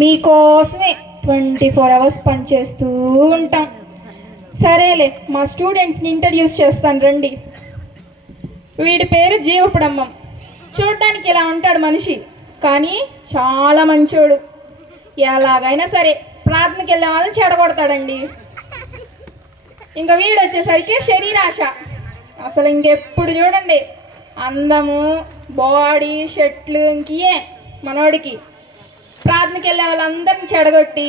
మీకోసమే 24 అవర్స్ పనిచేస్తూ ఉంటాం. సరేలే, మా స్టూడెంట్స్ని ఇంట్రడ్యూస్ చేస్తాను రండి. వీడి పేరు జీవపుడమ్మం. చూడ్డానికి ఇలా ఉంటాడు మనిషి, కానీ చాలా మంచోడు. ఎలాగైనా సరే ప్రార్థనకి వెళ్ళే వాళ్ళని చెడగొడతాడండి. ఇంకా వీడు వచ్చేసరికి శరీరాశ. అసలు ఇంకెప్పుడు చూడండి అందము, బాడీ, షర్ట్లు ఇంకే మనోడికి. ప్రార్థనకి వెళ్ళే వాళ్ళందరిని చెడగొట్టి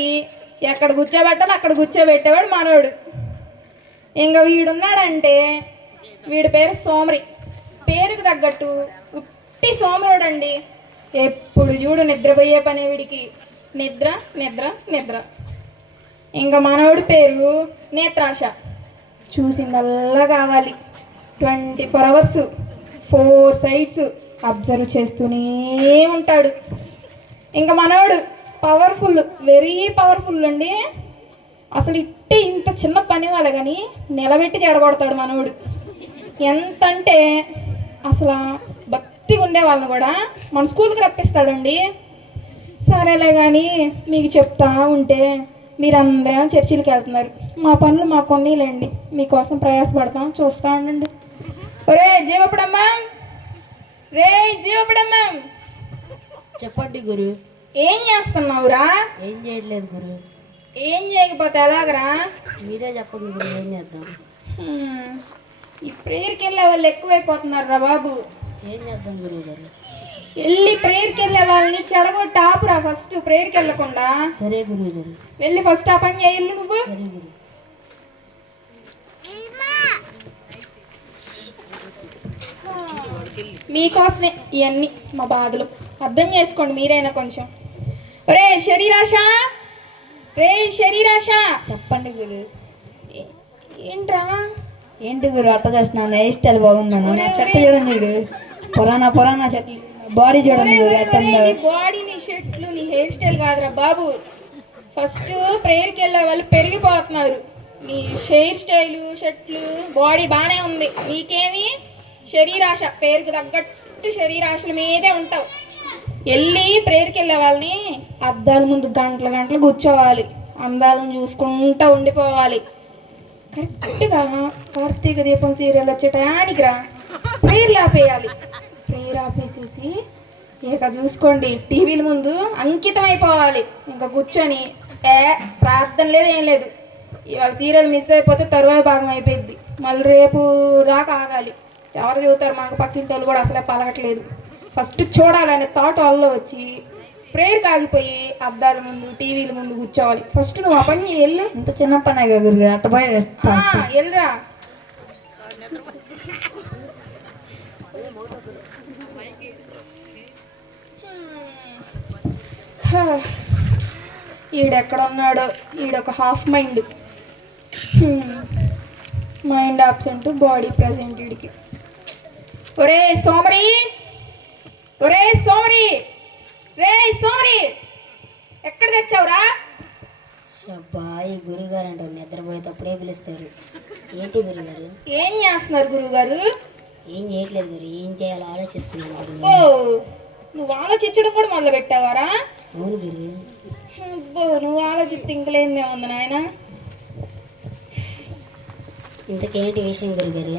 ఎక్కడ కూర్చోబెట్టాలో అక్కడ కూర్చోబెట్టేవాడు మనోడు. ఇంకా వీడున్నాడంటే వీడి పేరు సోమరి. పేరుకు తగ్గట్టు ఉట్టి సోమరుడండి. ఎప్పుడు చూడు నిద్రపోయే పనే వీడికి. నిద్ర నిద్ర నిద్ర. ఇంకా మనోడి పేరు నేత్రాశ. చూసిందల్లా కావాలి. 24 అవర్స్ 4 సైడ్స్ అబ్జర్వ్ చేస్తూనే ఉంటాడు. ఇంకా మనోడు పవర్ఫుల్, వెరీ పవర్ఫుల్ అండి. అసలు ఇట్టే ఇంత చిన్న పని వాళ్ళ కానీ నిలబెట్టి చెడగొడతాడు మనోడు. ఎంత అంటే అసలు భక్తిగా ఉండే వాళ్ళని కూడా మన స్కూల్కి రప్పిస్తాడండి. సరేలే కానీ మీకు చెప్తా ఉంటే మీరందరూ చర్చిలకి వెళ్తున్నారు. మా పనులు మాకు కొన్నీలేండి, మీకోసం ప్రయాసపడతాం, చూస్తూ ఉండండి. ఒరే జీవపుడమ్మా, రే జీవపుడమ్మా, చెప్పండి గురు. ఏం చేస్తున్నావురా? ఏం చేయట్లేదు గురు. ఏం చేయకపోతే ఎలాగరా? మీరే చెప్పండి గురు, ఏం చేద్దాం? ఈ ప్రేయర్కి వెళ్ళే వాళ్ళు ఎక్కువైపోతున్నారు రా బాబు. ఏం చేద్దాం గురువు గారు? వెళ్ళి ప్రేయర్కి వెళ్ళే వాళ్ళని చెడగొట్టి ఆపురా ఫస్ట్. ప్రేయర్కి వెళ్ళకుండా. సరే గురువు గారు. వెళ్ళి ఫస్ట్ ఆ పని చేయాలి నువ్వు. సరే గురు. మీకోసమే ఇవన్నీ మా బాధలు. అర్థం చేసుకోండి మీరైనా కొంచెం. రే శరీరాశ, రే శరీరాశ. చెప్పండి గురు. ఏంట్రా? ఏంటి గురు అట్ట చేస్తున్నాను? హెయిర్ స్టైల్ బాగున్నాను. నా చెట్టు చూడండి చూడు, పురాణా చెట్లు. బాడీ చూడండి బాడీ, నీ షర్ట్లు, నీ హెయిర్ స్టైల్ కాదురా బాబు. ఫస్ట్ ప్రేయర్కి వెళ్ళే వాళ్ళు పెరిగిపోతున్నారు. నీ హెయిర్ స్టైలు, షర్ట్లు, బాడీ బాగానే ఉంది. నీకేమి శరీరాశ, పేరుకు తగ్గట్టు శరీరాశల మీదే ఉంటావు. వెళ్ళి ప్రేయర్కి వెళ్ళే వాళ్ళని అద్దాల ముందు గంటలు గంటలు కూర్చోవాలి. అందాలను చూసుకుంటూ ఉండిపోవాలి. కరెక్ట్గా కార్తీక దీపం సీరియల్ వచ్చే టయానికి రా ప్రేయర్లు ఆపేయాలి. ప్రేయర్ ఆపేసేసి ఇక చూసుకోండి టీవీల ముందు అంకితం అయిపోవాలి. ఇంకా కూర్చొని ప్రార్థన లేదు, ఏం లేదు. ఇవాళ సీరియల్ మిస్ అయిపోతే తరువాత భాగం అయిపోయింది. మళ్ళీ రేపు దాకా ఆగాలి. ఎవరు చదువుతారు? మాకు పక్కింటి వాళ్ళు కూడా అసలే పలకట్లేదు. ఫస్ట్ చూడాలనే థాట్ వాళ్ళలో వచ్చి ప్రేయర్కి ఆగిపోయి అద్దాల ముందు, టీవీల ముందు కూర్చోవాలి. ఫస్ట్ నువ్వు ఆ పని వెళ్ళు. ఇంత చిన్న పని కదా అట్టపోయి వెళ్ళరా. ఈడెక్కడ ఉన్నాడో, ఈడొక half mind. Mind absent, body present వీడికి. ఒరే సోమరి, ఒరే సోమరి, రే సోమరి, ఎక్కడ తెచ్చావురా? అబ్బా, ఈ గురుగారు అంటే నిద్రపోయేటప్పుడే పిలుస్తారు. ఏంటి గురుగారు? ఏం చేస్తున్నారు గురువుగారు? ఏం చేయట్లేదు గురు, ఏం చేయాలో ఆలోచిస్తున్నాను గురు. ఓ, నువ్వు ఆలోచించడం కూడా మొదలు పెట్టావారా? అవును గురు. నువ్వు ఆలోచిస్తే ఇంకలేందే ఉంది నాయన. ఇంతకేంటి విషయం గురుగారు?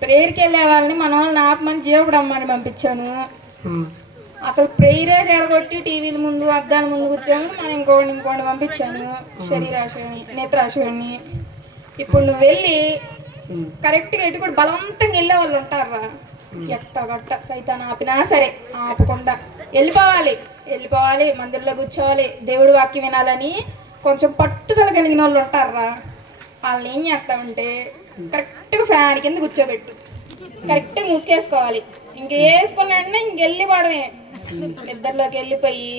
ప్రేయర్కి వెళ్ళే వాళ్ళని మన వాళ్ళని ఆపమని జీవపుడమ్మని పంపించాను. అసలు ప్రేయరే చెడగొట్టి టీవీల ముందు, అద్దాల ముందు కూర్చొని మనం ఇంకోటి పంపించాను. శరీరాశని, నేత్రాశని. ఇప్పుడు నువ్వు వెళ్ళి కరెక్ట్గా ఎటు కూడా బలవంతంగా వెళ్ళే వాళ్ళు ఉంటారా? ఎట్టగట్ట సైతాన్ని ఆపినా సరే ఆపకుండా వెళ్ళిపోవాలి. మందిరంలో కూర్చోవాలి, దేవుడి వాక్యం వినాలని కొంచెం పట్టుదల కలిగిన వాళ్ళు ఉంటారా? వాళ్ళని ఏం చేస్తామంటే కరెక్ట్గా ఫ్యాన్ కింద కూర్చోబెట్టు, కరెక్ట్గా ముసుకేసుకోవాలి. ఇంక వేసుకున్నాడనే ఇంకెళ్ళి పడమే. నిద్రలోకి వెళ్ళిపోయి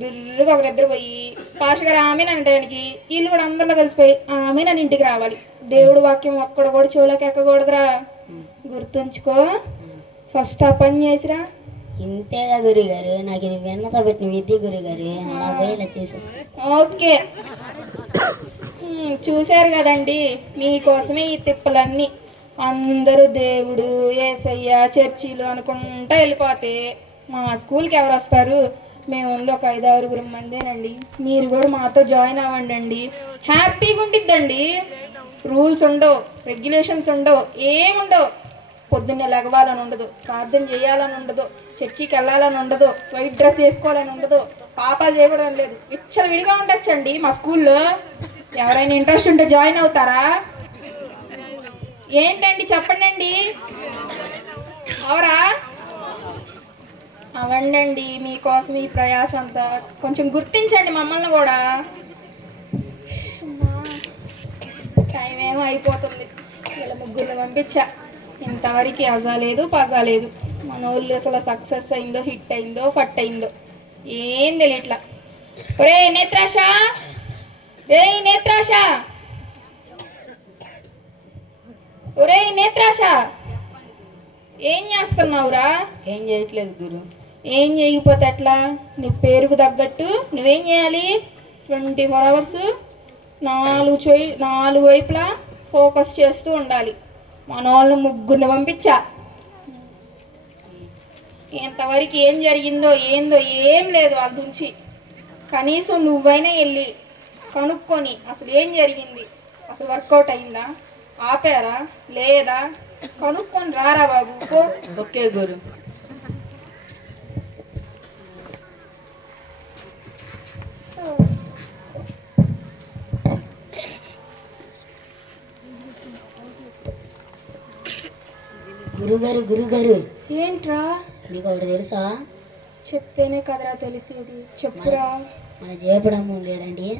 బిర్రుగా ఒక నిద్రపోయి పాషగారు ఆమె అనడానికి వీళ్ళు కూడా అందరిలో కలిసిపోయి ఆమె నన్ను ఇంటికి రావాలి. దేవుడు వాక్యం ఒక్కడ కూడా చెవులోకి ఎక్కకూడదురా, గుర్తుంచుకో. ఫస్ట్ ఆ పని చేసిరా. ఇంతేగా గురుగారు, నాకు ఇది వెన్నతో పెట్టిన విద్య గురుగారు. అలా పోయి ఇలా చేసేస్తా. ఓకే, చూశారు కదండి, మీకోసమే ఈ తిప్పలన్నీ. అందరూ దేవుడు, యేసయ్య, చర్చిలు అనుకుంటా వెళ్ళిపోతే మా స్కూల్కి ఎవరు వస్తారు? మేము ఉంది ఒక 5-6 మందేనండి. మీరు కూడా మాతో జాయిన్ అవ్వండి. హ్యాపీగా ఉండిద్దండి. రూల్స్ ఉండవు, రెగ్యులేషన్స్ ఉండవు, ఏముండవు. పొద్దున్నే లెగవాలని ఉండదు, ప్రార్థన చేయాలని ఉండదు, చర్చికి వెళ్ళాలని ఉండదు, వైట్ డ్రెస్ వేసుకోవాలని ఉండదు, పాపాలు చేయకూడదని లేదు. విచ్చలు విడిగా ఉండొచ్చండి మా స్కూల్లో. ఎవరైనా ఇంట్రెస్ట్ ఉంటే జాయిన్ అవుతారా? ఏంటండి చెప్పండి. అవరా అవండి. మీకోసం ఈ ప్రయాస అంతా కొంచెం గుర్తించండి మమ్మల్ని కూడా. టైం ఏమో అయిపోతుంది. ఇలా 3 పంపించా, ఇంతవరకు అజా లేదు పజా లేదు. మన వాళ్ళు అసలు సక్సెస్ అయిందో, హిట్ అయిందో, ఫట్ అయిందో ఏం తెలియట్లా. ఒరే నేత్రాష, నేత్రాష, ఒరే నేత్రాష, ఏం చేస్తున్నావురా? ఏం చేయట్లేదు గురు. ఏం చేయకపోతే ఎట్లా? నీ పేరుకు తగ్గట్టు నువ్వేం చేయాలి? 24 hours 4 వైపులా ఫోకస్ చేస్తూ ఉండాలి. మన వాళ్ళని 3 పంపించా. ఇంతవరకు ఏం జరిగిందో ఏందో ఏం లేదు వాళ్ళ నుంచి. కనీసం నువ్వైనా వెళ్ళి కనుక్కొని అసలు ఏం జరిగింది, అసలు వర్కౌట్ అయిందా, ఆపారా లేదా కనుక్కొని రారా బాబు. ఓకే గురు. గురుగారు ఏంట్రా? మీకు ఒకటి తెలుసా? చెప్తేనే కదరా తెలిసేది. చెప్పురా. మన జయపడమ్మ ఉండేడండి,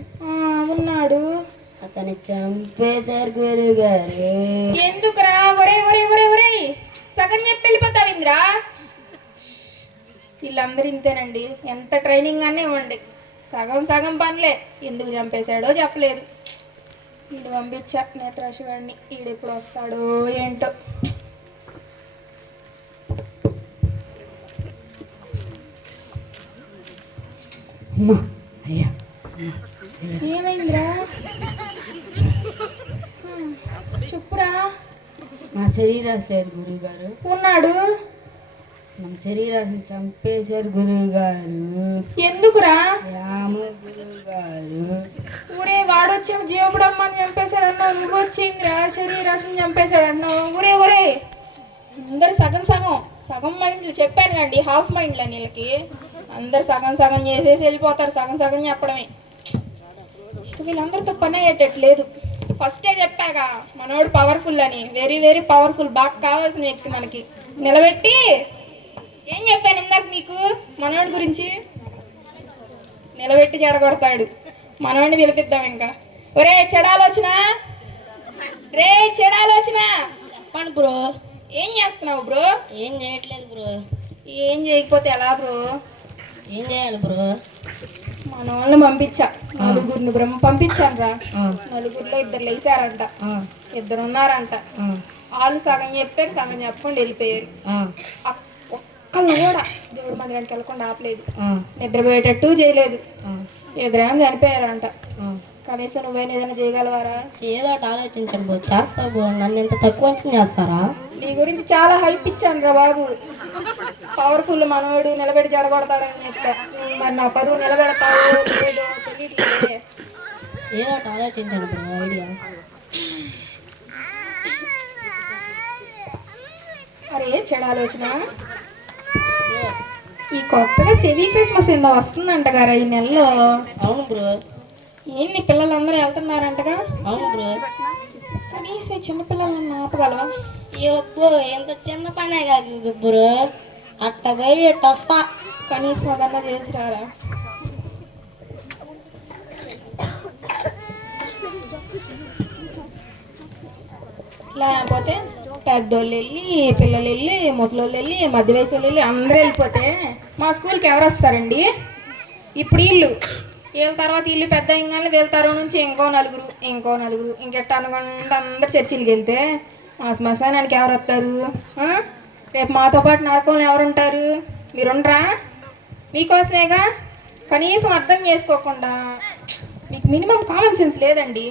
ఉన్నాడు. అతన్ని చంపేశారు గురుగారు. ఎందుకురా? ఒరే ఒరే ఒరే ఒరే, సగం చెప్పి వెళ్ళిపోతావింద్రా. వీళ్ళందరూ ఇంతేనండి. ఎంత ట్రైనింగ్ అనే ఇవ్వండి, సగం పనులే. ఎందుకు చంపేశాడో చెప్పలేదు. వీడు పంపించా నేత్రాశ గారిని. వీడెప్పుడు వస్తాడో ఏంటో. అయ్యా ఏమైందిరా? చెప్పురా. మా శరీరాశులేరు గురువు గారు. ఉన్నాడు. మన శరీరాన్ని చంపేశారు గురువు గారు. ఎందుకురా? రామ గురువు గారు. ఊరే వాడొచ్చి జీవపుడమ్మని చంపేశాడు అన్నావు, నువ్వు వచ్చిందిరా శరీరాశిని చంపేశాడు అన్నావు. ఊరే అందరు సగం మైండ్లు చెప్పాను కండి, హాఫ్ మైండ్లు వీళ్ళకి. అందరు సగం చేసేసి వెళ్ళిపోతారు, సగం చెప్పడమే. వీళ్ళందరితో పని అయ్యేటట్లేదు. ఫస్టే చెప్పాక మనోడు పవర్ఫుల్ అని. వెరీ వెరీ పవర్ఫుల్, బాగా కావాల్సిన వ్యక్తి మనకి. నిలబెట్టి ఏం చెప్పాను ఇందాక మీకు మనోడి గురించి? నిలబెట్టి చెడగొడతాడు. మనోడిని పిలిపిద్దాం ఇంకా. ఒరే చెడాలోచన, చెప్పండి బ్రో. ఏం చేస్తున్నావు బ్రో? ఏం చేయట్లేదు బ్రో. ఏం చేయకపోతే ఎలా బ్రో? ఏం చేయాలి బ్రో? మన వాళ్ళని పంపించా, 4 పంపించాను రా. 4లో 2 లేచారంట, 2 ఉన్నారంట. వాళ్ళు సగం చెప్పారు, సగం చెప్పకుండా వెళ్ళిపోయారు. ఒక్కళ్ళు కూడా దేవుడి మందిరానికి వెళ్ళకుండా ఆపలేదు, నిద్రపోయేటట్టు చేయలేదు. ఎదురేమో చనిపోయారంట. కనీసం నువ్వైనా ఏదైనా చేయగలవారా? ఏదో ఒకటి ఆలోచించండి బ్రో. చేస్తావు బ్రో. నన్ను ఎంత తక్కువ అంచనా చేస్తారా? నీ గురించి చాలా హైప్ ఇచ్చాను రా బాబు. పవర్ఫుల్ మనోడు, నిలబెట్టి జడగొడతాడని చెప్పా. మరి నా పరువు నిలబెడతావు లేదో తెలియట్లేదే. ఏదో ఒకటి ఆలోచించండి బ్రో. ఐడియా. అరే చెడాలోచన, ఈ కొత్తగా సెమీ క్రిస్మస్ ఏందో వస్తుందంట గారా ఈ నెలలో. అవును బ్రో. ఏంటి పిల్లలందరూ వెళ్తున్నారంటగా? అవును బ్రో. కనీసం చిన్నపిల్లలను ఆపగలవా? అబ్బో ఎంత చిన్న పనే కాదు బ్రో. అట్ట పోయి ఇట్ట వస్తా. కనీసం అదన్నా చేసిరారా? లేకపోతే పెద్దోళ్ళు వెళ్ళి, పిల్లలు వెళ్ళి, ముసలోళ్ళు వెళ్ళి, మధ్య వయసు వెళ్ళి అందరూ వెళ్ళిపోతే మా స్కూల్కి ఎవరు వస్తారండి? ఇప్పుడు వీళ్ళ తర్వాత వీళ్ళు పెద్ద ఇంకానే వీళ్ళ తర్వాత నుంచి ఇంకో నలుగురు ఇంకెట్ట అనుకుంటే అందరు చర్చిలకి వెళ్తే మా శ్మశానానికి ఎవరు వస్తారు? రేపు మాతో పాటు నరకంలో ఎవరు ఉంటారు? మీరుండరా? మీకోసమేగా. కనీసం అర్థం చేసుకోకుండా మీకు మినిమం కామన్ సెన్స్ లేదండి.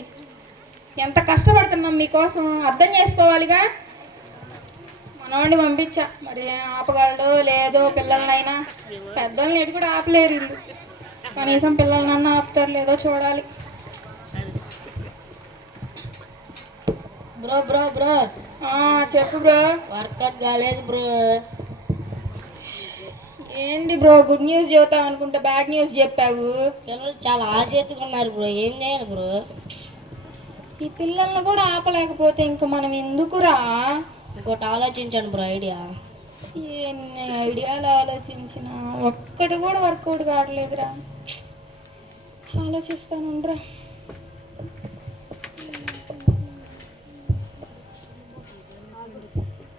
ఎంత కష్టపడుతున్నాం మీకోసం, అర్థం చేసుకోవాలిగా. మన మనవాడిని పంపించా, మరి ఆపగలడో లేదో పిల్లలనైనా. పెద్దోళ్ళని ఎటు కూడా ఆపలేరు ఇల్లు, కనీసం పిల్లలనన్నా ఆపుతారు లేదో చూడాలి. బ్రో బ్రో బ్రో చెప్పు బ్రో. వర్కౌట్ కాలేదు బ్రో. ఏంటి బ్రో, గుడ్ న్యూస్ చెబుతావు అనుకుంటే బ్యాడ్ న్యూస్ చెప్పావు. పిల్లలు చాలా ఆసక్తిగా ఉన్నారు బ్రో, ఏం చేయాలి బ్రో? ఈ పిల్లల్ని కూడా ఆపలేకపోతే ఇంక మనం ఎందుకురా? ఇంకోటి ఆలోచించండి బ్రో, ఐడియా. ఎన్ని ఐడియాలు ఆలోచించినా ఒక్కటి కూడా వర్కౌట్ కావట్లేదురా. ఆలోచిస్తానుండ్రా.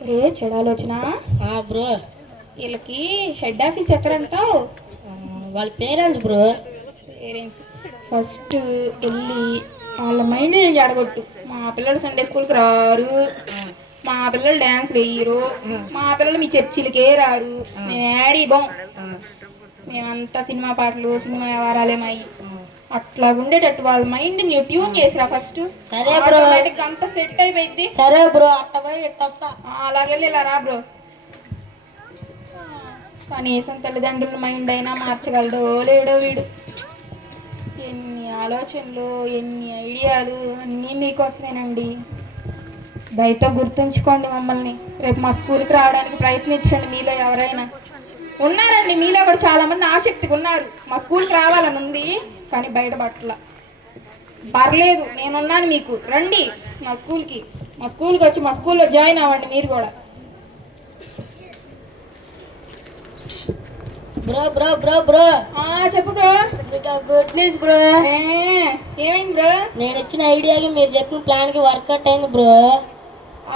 రే చెడాలోచన బ్రో, వీళ్ళకి హెడ్ ఆఫీస్ ఎక్కడంటావు? వాళ్ళ పేరెంట్స్ బ్రో. పేరెంట్స్ ఫస్ట్ వెళ్ళి వాళ్ళ మైండ్ జడగొట్టు. మా పిల్లలు సండే స్కూల్కి రారు, మా పిల్లలు డ్యాన్స్ వేయరు, మా పిల్లలు మీ చర్చిలకే రారు, మేము యాడీబం, మేమంతా సినిమా పాటలు సినిమా వ్యవహారాలే మాయి. అట్లా ఉండేటట్టు వాళ్ళ మైండ్ ని ట్యూన్ చేసిరా ఫస్ట్. సరే బ్రో, అంత సెట్ అయిపోయింది. సరే బ్రో, అట్టపోయి ఇట్టొస్తా. అలాగెళ్ళి ఇలా రా బ్రో. కనీసం తల్లిదండ్రుల మైండ్ అయినా మార్చగలడో లేడో వీడు. ఎన్ని ఆలోచనలు, ఎన్ని ఐడియాలు, అన్నీ మీకోసమేనండి. దయతో గుర్తుంచుకోండి మమ్మల్ని. రేపు మా స్కూల్కి రావడానికి ప్రయత్నించండి. మీలో ఎవరైనా ఉన్నారండి, మీలో కూడా చాలామంది ఆసక్తిగా ఉన్నారు. మా స్కూల్కి రావాలని ఉంది కానీ బయటపట్ల. పర్లేదు, నేనున్నాను మీకు. రండి మా స్కూల్కి వచ్చి మా స్కూల్లో జాయిన్ అవ్వండి మీరు కూడా. బ్రో బ్రో బ్రో బ్రో చెప్పు బ్రో. Good news bro. ఏమైంది బ్రో? నేను ఇచ్చిన ఐడియాకి మీరు చెప్పిన ప్లాన్ కి వర్కౌట్ అయింది బ్రో.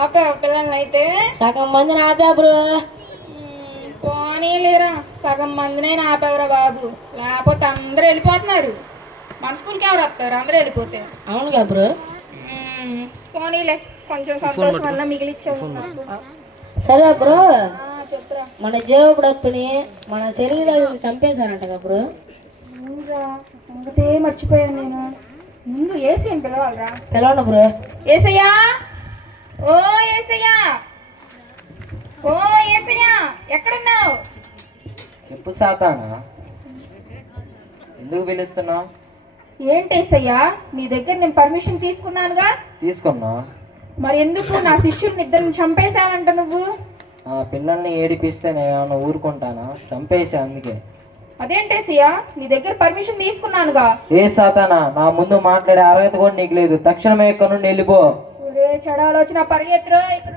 ఆపా పిల్లల్ని అయితే? సగం మందిని ఆపా బ్రో. పోనీ లేరా, సగం మందినే ఆపేవరా బాబు, లేకపోతే అందరూ వెళ్ళిపోతున్నారు. మన స్కూల్కి ఎవరు వస్తారు? అందరూ వెళ్ళిపోతే. అవునుగా బ్రో. పోనీలే, కొంచెం సంతోషం వల్ల మిగిలిచ్చావు నాకు. సరే బ్రో, చెప్పురా. మన జీవపుడప్పుని మన శరీరాన్ని చంపేశానంట బ్రో. అవునరా, సంగతే మర్చిపోయాను నేను. ముందు ఏసీని పిలవాలరా. పిలవండి బ్రో. ఏసయ్యా, ఓ ఏసయ్యా, ఓ ఏసయ్యా, ఎక్కడున్నావు? చెప్పు సాతానా, ఎందుకు పిలుస్తున్నావు? ఏంటేసయ్యా, నీ దగ్గర నేను పర్మిషన్ తీసుకున్నానుగా. తీసుకున్నా. మరి ఎందుకు నా శిష్యుల్ని ఇద్దరిని చంపేశావంట నువ్వు? ఆ పిల్లల్ని ఏడిపిస్తే నేను ఊరుకుంటానా? చంపేసా అందుకే. అదేంటేసయ్యా, నీ దగ్గర పర్మిషన్ తీసుకున్నానుగా. ఏ సాతానా, నా ముందు మాట్లాడే అర్హత కూడా నీకు లేదు. తక్షణమే ఇక్కడ నుండి వెళ్ళిపో. ఒరే చెడాలోచన, పరిగెత్తురో ఇక్కడ